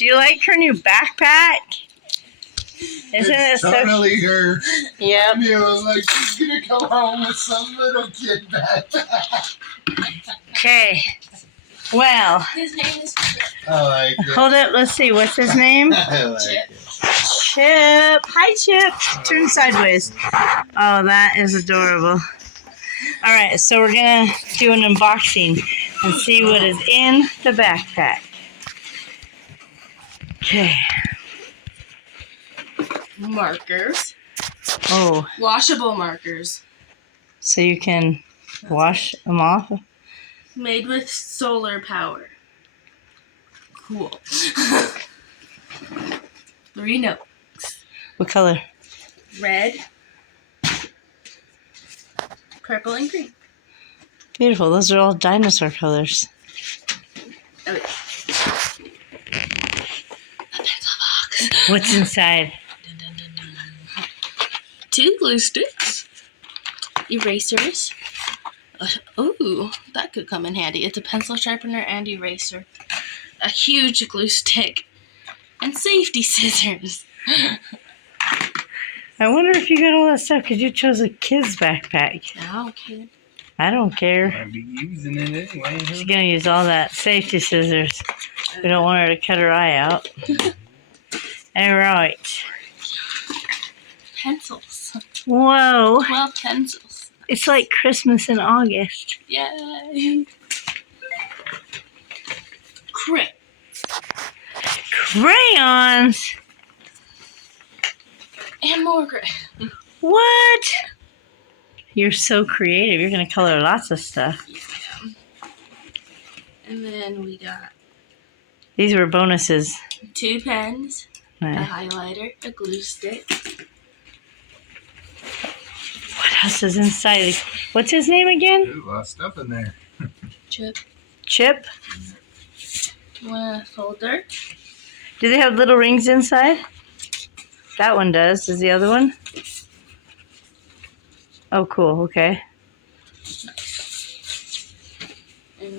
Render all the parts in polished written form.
Do you like her new backpack? Isn't it so totally her. Yep. I knew, I was like, she's gonna come home with some little kid backpack. Okay. Well. His name is I like it. Hold it. Let's see. What's his name? I like Chip. it. Chip. Hi, Chip. Turn sideways. Oh, that is adorable. All right. So we're going to do an unboxing and see what is in the backpack. Okay. Markers. Oh, Washable markers. so you can wash them off? Made with solar power. Cool. 3 notes. What color? Red, purple, and green. Beautiful. Those are all dinosaur colors. Oh, yeah. A pencil box. What's inside? 2 glue sticks. Erasers. Ooh, that could come in handy. It's a pencil sharpener and eraser. A huge glue stick. And safety scissors. I wonder if you got all that stuff because you chose a kid's backpack. Okay. I don't care. I'd be using it anyway. She's going to use all that safety scissors. We don't want her to cut her eye out. All right. Pencils. Whoa. 12 pencils. It's like Christmas in August. Yay. Crit. Crayons. And more grit. What? You're so creative. You're going to color lots of stuff. Yeah. And then we got These were bonuses. 2 pens, a Nice. highlighter, a glue stick. What else is inside? What's his name again? There's a lot of stuff in there. Chip. Chip. One folder. Do they have little rings inside? That one does. Does the other one? Oh, cool. Okay. And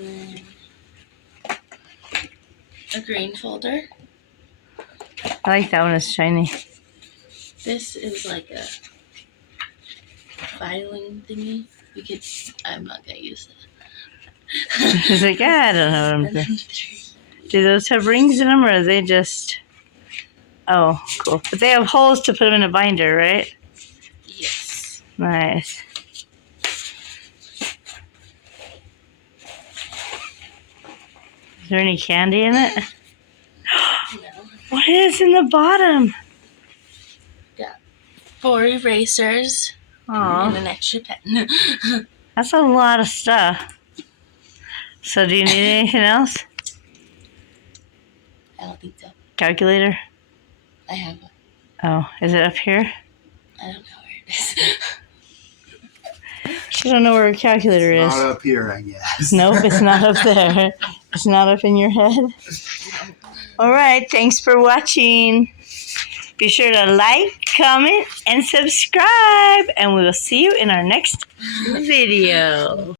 then a green folder. I like that one. It's shiny. This is like a filing thingy. We could. I'm not gonna use that. He's like, I don't know what I'm And doing. then Do those have rings in them, or are they just... Oh, cool. But they have holes to put them in a binder, right? yes. Nice. Is there any candy in it? No. What is in the bottom? 4 erasers and Aw, an extra pen. that's a lot of stuff. So do you need anything else? I don't think so. Calculator? I have one. Oh, is it up here? I don't know where it is. You don't know where a calculator is. Not up here, I guess. Nope, it's not up there. It's not up in your head. All right, thanks for watching. Be sure to like, comment, and subscribe, and we will see you in our next video.